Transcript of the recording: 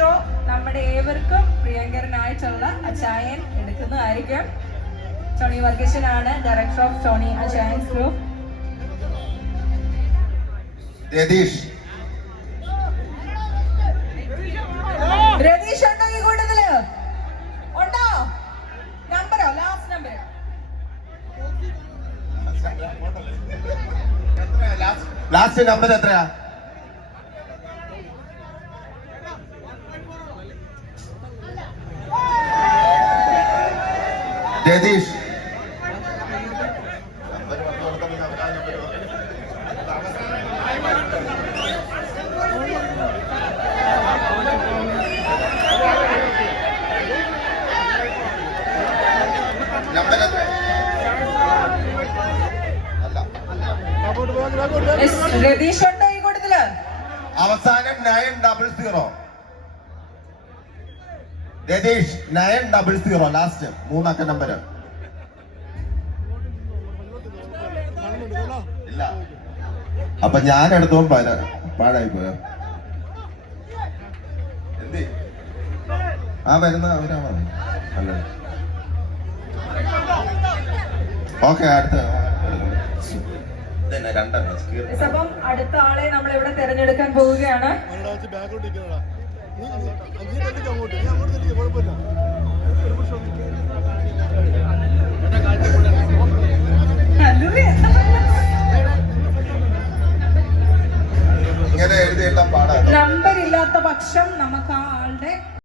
Draw നമ്മുടെ ഏവർക്കും പ്രിയങ്കരനായിട്ടുള്ള അച്ചായൻ എടുക്കുന്നതായിരിക്കും. ടോണി വർഗീസനാണ് director of Tony Achayans group. Ratheesh ഉണ്ടോ ഈ കൂട്ടത്തില്? ഉണ്ടോ? നമ്പറോ? ലാസ്റ്റ് നമ്പർ ലാസ്റ്റ് നമ്പർ എത്രയാ? രതീഷ് രതീഷ് ഉണ്ടോ ഈ കൂട്ടത്തില്? അവസാനം 900. രതീഷ് 900 ലാസ്റ്റ് 3 അക്ക നമ്പർ. ഇല്ല, അപ്പൊ ഞാൻ എടുത്തോ പാഴായി പോയോ? എന്ത് ആ വരുന്ന അവരാണോ? അല്ല, ഓക്കെ. അപ്പം അടുത്ത ആളെ നമ്മൾ ഇവിടെ തിരഞ്ഞെടുക്കാൻ പോവുകയാണ്. ഇങ്ങനെ എഴുതിയിട്ടാ പാടാ. നമ്പർ ഇല്ലാത്ത പക്ഷം